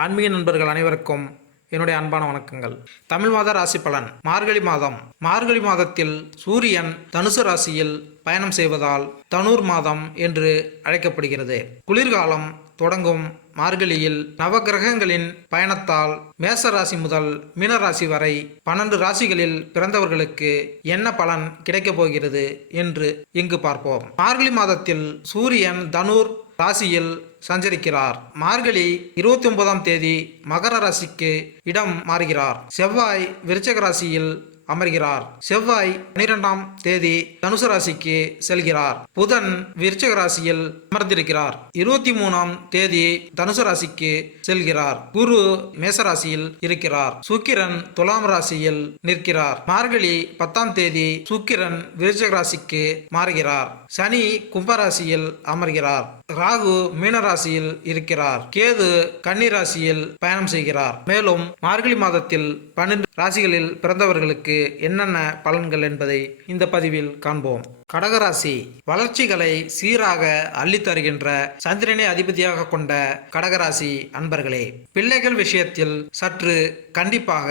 ஆன்மீக நண்பர்கள் அனைவருக்கும் என்னுடைய அன்பான வணக்கங்கள். தமிழ் மாத ராசி பலன். மார்கழி மாதம். மார்கழி மாதத்தில் சூரியன் தனுசு ராசியில் பயணம் செய்வதால் தனூர் மாதம் என்று அழைக்கப்படுகிறது. குளிர்காலம் தொடங்கும் மார்கழியில் நவகிரகங்களின் பயணத்தால் மேச ராசி முதல் மீனராசி வரை பன்னெண்டு ராசிகளில் பிறந்தவர்களுக்கு என்ன பலன் கிடைக்கப் போகிறது என்று இங்கு பார்ப்போம். மார்கழி மாதத்தில் சூரியன் தனுர் ராசியில் சஞ்சரிக்கிறார். மார்கழி இருபத்தி ஒன்பதாம் தேதி மகர ராசிக்கு இடம் மாறுகிறார். செவ்வாய் விருச்சக ராசியில் அமர்கிறார். செவ்வாய் பனிரெண்டாம் தேதி தனுசு ராசிக்கு செல்கிறார். புதன் விருச்சக ராசியில் அமர்ந்திருக்கிறார். இருபத்தி மூணாம் தேதி தனுசு ராசிக்கு செல்கிறார். குரு மேசராசியில் இருக்கிறார். சுக்கிரன் துலாம் ராசியில் நிற்கிறார். மார்கழி பத்தாம் தேதி சுக்கிரன் விருச்சக ராசிக்கு மாறுகிறார். சனி கும்பராசியில் அமர்கிறார். ராகு மீனராசியில் இருக்கிறார். கேது கன்னி ராசியில் பயணம் செய்கிறார். மேலும் மார்கழி மாதத்தில் பன்னெண்டு ராசிகளில் பிறந்தவர்களுக்கு என்னென்ன பலன்கள் என்பதை இந்த பதிவில் காண்போம். கடகராசி வளர்ச்சிகளை சீராக அள்ளித்தருகின்ற சந்திரனை அதிபதியாக கொண்ட கடகராசி அன்பர்களே பிள்ளைகள் விஷயத்தில் சற்று கண்டிப்பாக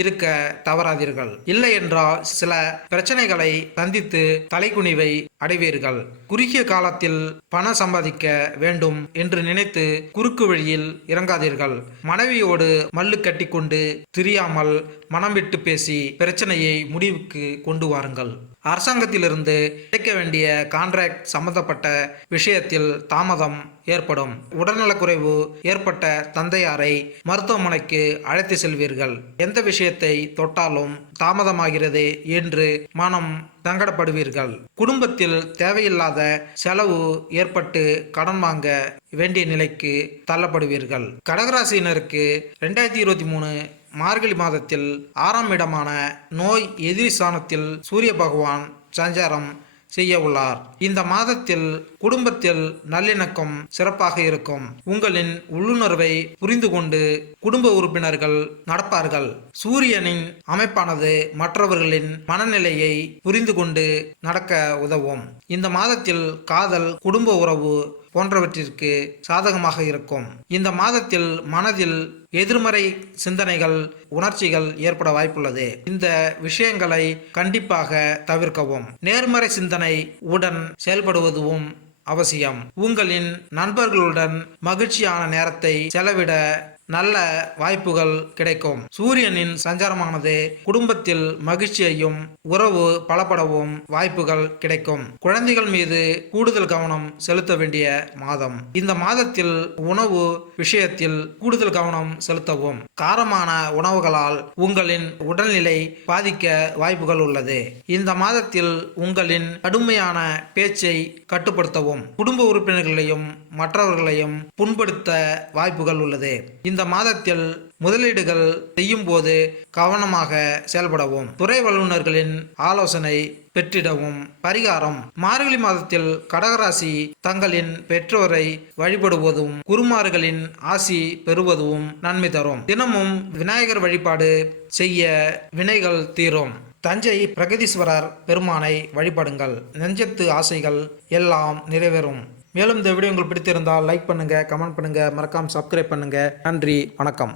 இருக்க தவறாதீர்கள். இல்லை என்றால் சில பிரச்சனைகளை சந்தித்து தலைக்குனிவை அடைவீர்கள். குறுகிய காலத்தில் பணம் சம்பாதிக்க வேண்டும் என்று நினைத்து குறுக்கு வழியில் இறங்காதீர்கள். மனைவியோடு மல்லு கட்டிக்கொண்டு திரியாமல் மனம் விட்டு பேசி பிரச்சனையை முடிவுக்கு கொண்டு வாருங்கள். அரசாங்கத்திலிருந்து கிடைக்க வேண்டிய கான்ட்ராக்ட் சம்பந்தப்பட்ட விஷயத்தில் தாமதம் ஏற்படும். உடல்நலக்குறைவு ஏற்பட்ட தந்தையாரை மருத்துவமனைக்கு அழைத்து செல்வீர்கள். எந்த விஷயத்தை தொட்டாலும் தாமதமாகிறது என்று மனம் சங்கடப்படுவீர்கள் குடும்பத்தில் தேவையில்லாத செலவு ஏற்பட்டு கடன் வாங்க வேண்டிய நிலைக்கு தள்ளப்படுவீர்கள். கடகராசியினருக்கு ரெண்டாயிரத்தி இருபத்தி மூணு மார்கழி மாதத்தில் ஆறாம் இடமான நோய் எதிரி ஸ்தானத்தில் சூரிய பகவான் சஞ்சாரம் செய்ய உள்ளார் இந்த மாதத்தில் குடும்பத்தில் நல்லிணக்கம் சிறப்பாக இருக்கும். உங்களின் உள்ளுணர்வை புரிந்து கொண்டு குடும்ப உறுப்பினர்கள் நடப்பார்கள். சூரியனின் அமைப்பானது மற்றவர்களின் மனநிலையை புரிந்து கொண்டு நடக்க உதவும். இந்த மாதத்தில் காதல் குடும்ப உறவு போன்றவற்றிற்கு சாதகமாக இருக்கும். இந்த மாதத்தில் மனதில் எதிர்மறை சிந்தனைகள் உணர்ச்சிகள் ஏற்பட வாய்ப்புள்ளது. இந்த விஷயங்களை கண்டிப்பாக தவிர்க்கவும். நேர்மறை சிந்தனை உடன் செயல்படுவதும் அவசியம். உங்களின் நண்பர்களுடன் மகிழ்ச்சியான நேரத்தை செலவிட நல்ல வாய்ப்புகள் கிடைக்கும். சூரியனின் சஞ்சாரமானது குடும்பத்தில் மகிழ்ச்சியையும் உறவு பலப்படவும் வாய்ப்புகள் கிடைக்கும். குழந்தைகள் மீது கூடுதல் கவனம் செலுத்த வேண்டிய மாதம். இந்த மாதத்தில் உணவு விஷயத்தில் கூடுதல் கவனம் செலுத்தவும். காரமான உணவுகளால் உங்களின் உடல்நிலை பாதிக்க வாய்ப்புகள் உள்ளது. இந்த மாதத்தில் உங்களின் கடுமையான பேச்சை கட்டுப்படுத்தவும் குடும்ப உறுப்பினர்களையும் மற்றவர்களையும் புண்படுத்த வாய்ப்புகள் உள்ளது. இந்த இந்த மாதத்தில் முதலீடுகள் செய்யும் போது கவனமாக செயல்படவும் துறை வல்லுநர்களின் ஆலோசனை பெற்றிடவும் பரிகாரம். மார்கழி மாதத்தில் கடகராசி தங்களின் பெற்றோரை வழிபடுவதும் குருமார்களின் ஆசி பெறுவதும் நன்மை தரும். தினமும் விநாயகர் வழிபாடு செய்ய வினைகள் தீரும். தஞ்சை பிரகதீஸ்வரர் பெருமானை வழிபடுங்கள். நெஞ்சத்து ஆசைகள் எல்லாம் நிறைவேறும். மேலும் இந்த வீடியோ உங்களுக்கு பிடித்திருந்தால் லைக் பண்ணுங்கள் கமெண்ட் பண்ணுங்கள் மறக்காமல் சப்ஸ்கிரைப் பண்ணுங்கள் நன்றி வணக்கம்.